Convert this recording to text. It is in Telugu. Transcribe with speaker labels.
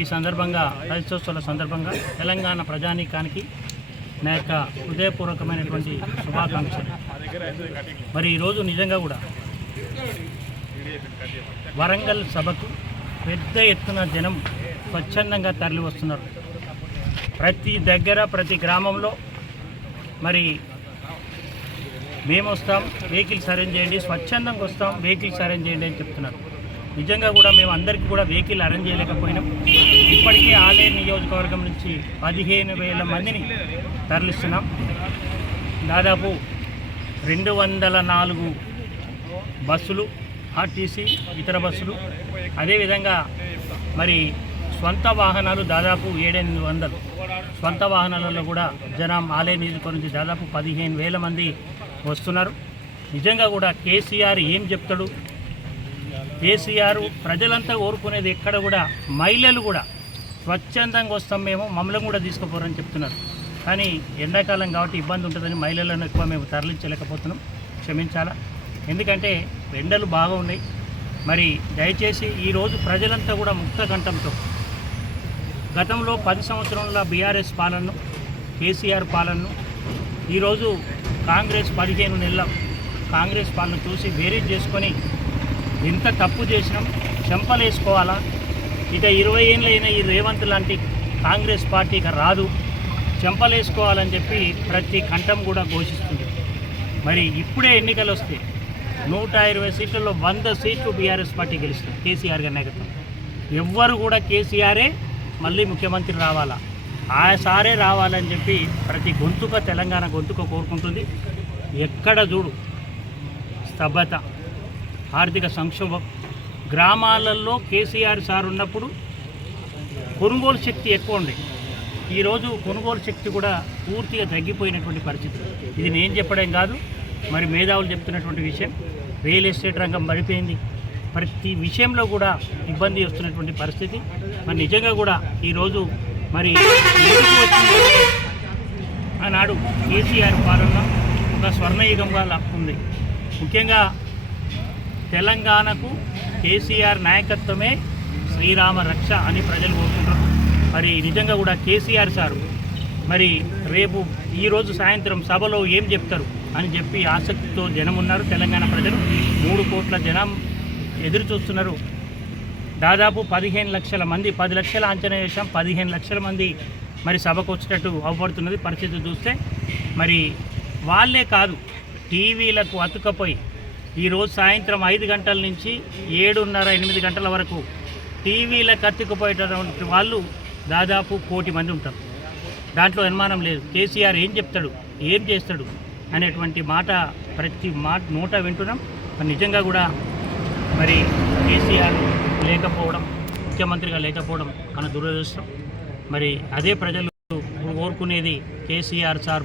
Speaker 1: ఈ సందర్భంగా రాజ్యోత్సవాల సందర్భంగా తెలంగాణ ప్రజానీకానికి నా యొక్క హృదయపూర్వకమైనటువంటి శుభాకాంక్షలు. మరి ఈరోజు నిజంగా కూడా వరంగల్ సభకు పెద్ద ఎత్తున జనం స్వచ్ఛందంగా తరలి వస్తున్నారు. ప్రతి దగ్గర ప్రతి గ్రామంలో మరి మేము వస్తాం వెహికల్స్ అరేంజ్ చేయండి స్వచ్ఛందంగా వస్తాం వెహికల్స్ అరేంజ్ చేయండి అని చెప్తున్నారు. నిజంగా కూడా మేము అందరికీ కూడా వెహికల్ అరేంజ్ చేయలేకపోయినాం. ఇప్పటికే ఆలయ నియోజకవర్గం నుంచి పదిహేను వేల మందిని తరలిస్తున్నాం. దాదాపు రెండు వందల నాలుగు బస్సులు ఆర్టీసీ ఇతర బస్సులు. అదేవిధంగా మరి స్వంత వాహనాలు దాదాపు ఏడెనిమిది వందలు. స్వంత వాహనాలలో కూడా జనం ఆలయ నియోజకవర్గం నుంచి దాదాపు పదిహేను వేల మంది వస్తున్నారు. నిజంగా కూడా కేసీఆర్ ఏం చెప్తాడు? కేసీఆర్ ప్రజలంతా కోరుకునేది ఎక్కడ కూడా మహిళలు కూడా స్వచ్ఛందంగా వస్తాం మేము మమ్మల్ని కూడా తీసుకుపోరని చెప్తున్నారు. కానీ ఎండాకాలం కాబట్టి ఇబ్బంది ఉంటుందని మహిళలను ఎక్కువ మేము తరలించలేకపోతున్నాం. క్షమించాలా? ఎందుకంటే ఎండలు బాగా ఉన్నాయి. మరి దయచేసి ఈరోజు ప్రజలంతా కూడా ముక్త కంఠంతో గతంలో పది సంవత్సరంలో బీఆర్ఎస్ పాలనను కేసీఆర్ పాలనను ఈరోజు కాంగ్రెస్ పదిహేను నెలల కాంగ్రెస్ పాలన చూసి వేరేజ్ చేసుకొని ఎంత తప్పు చేసినాం చెంపలేసుకోవాలా? ఇక ఇరవై ఏళ్ళైన ఈ రేవంత్ లాంటి కాంగ్రెస్ పార్టీ ఇక రాదు. చెంపలేసుకోవాలని చెప్పి ప్రతి కంఠం కూడా ఘోషిస్తుంది. మరి ఇప్పుడే ఎన్నికలు వస్తే నూట ఇరవై సీట్లలో వంద సీట్లు బీఆర్ఎస్ పార్టీ గెలుస్తుంది కేసీఆర్ గారి నాయకత్వం. ఎవ్వరు కూడా కేసీఆరే మళ్ళీ ముఖ్యమంత్రి రావాలా? ఆ సారే రావాలని చెప్పి ప్రతి గొంతుక తెలంగాణ గొంతుక కోరుకుంటుంది. ఎక్కడ చూడు స్తబ్దత. ఆర్థిక సంక్షోభం. గ్రామాలలో కేసీఆర్ సార్ ఉన్నప్పుడు కొనుగోలు శక్తి ఎక్కువ ఉంది ఈరోజు కొనుగోలు శక్తి కూడా పూర్తిగా తగ్గిపోయినటువంటి పరిస్థితి. ఇది నేను చెప్పడం కాదు మరి మేధావులు చెప్తున్నటువంటి విషయం. రియల్ ఎస్టేట్ రంగం పడిపోయింది ప్రతి విషయంలో కూడా ఇబ్బంది వస్తున్నటువంటి పరిస్థితి. మరి నిజంగా కూడా ఈరోజు మరి ఆనాడు కేసీఆర్ పాలన ఒక స్వర్ణయుగంగా ఉంది ముఖ్యంగా తెలంగాణకు కేసీఆర్ నాయకత్వమే శ్రీరామ రక్ష అని ప్రజలు కోరుకుంటారు మరి నిజంగా కూడా కేసీఆర్ సారు మరి రేపు ఈరోజు సాయంత్రం సభలో ఏం చెప్తారు అని చెప్పి ఆసక్తితో జనం ఉన్నారు తెలంగాణ ప్రజలు. మూడు కోట్ల జనం ఎదురు చూస్తున్నారు. దాదాపు పదిహేను లక్షల మంది పది లక్షల అంచనా వేసాం పదిహేను లక్షల మంది మరి సభకు వచ్చేటట్టు అవపడుతున్నది పరిస్థితి చూస్తే. మరి వాళ్ళే కాదు టీవీలకు అతుకపోయి ఈరోజు సాయంత్రం ఐదు గంటల నుంచి ఏడున్నర ఎనిమిది గంటల వరకు టీవీల కత్తికుపోయేటటువంటి వాళ్ళు దాదాపు కోటి మంది ఉంటారు. దాంట్లో అనుమానం లేదు. కేసీఆర్ ఏం చెప్తాడు? ఏం చేస్తాడు? అనేటువంటి మాట ప్రతి మాట నోట వింటున్నాం. మరి నిజంగా కూడా మరి కేసీఆర్ లేకపోవడం ముఖ్యమంత్రిగా లేకపోవడం మన దురదృష్టం. మరి అదే ప్రజలు కోరుకునేది కేసీఆర్ సార్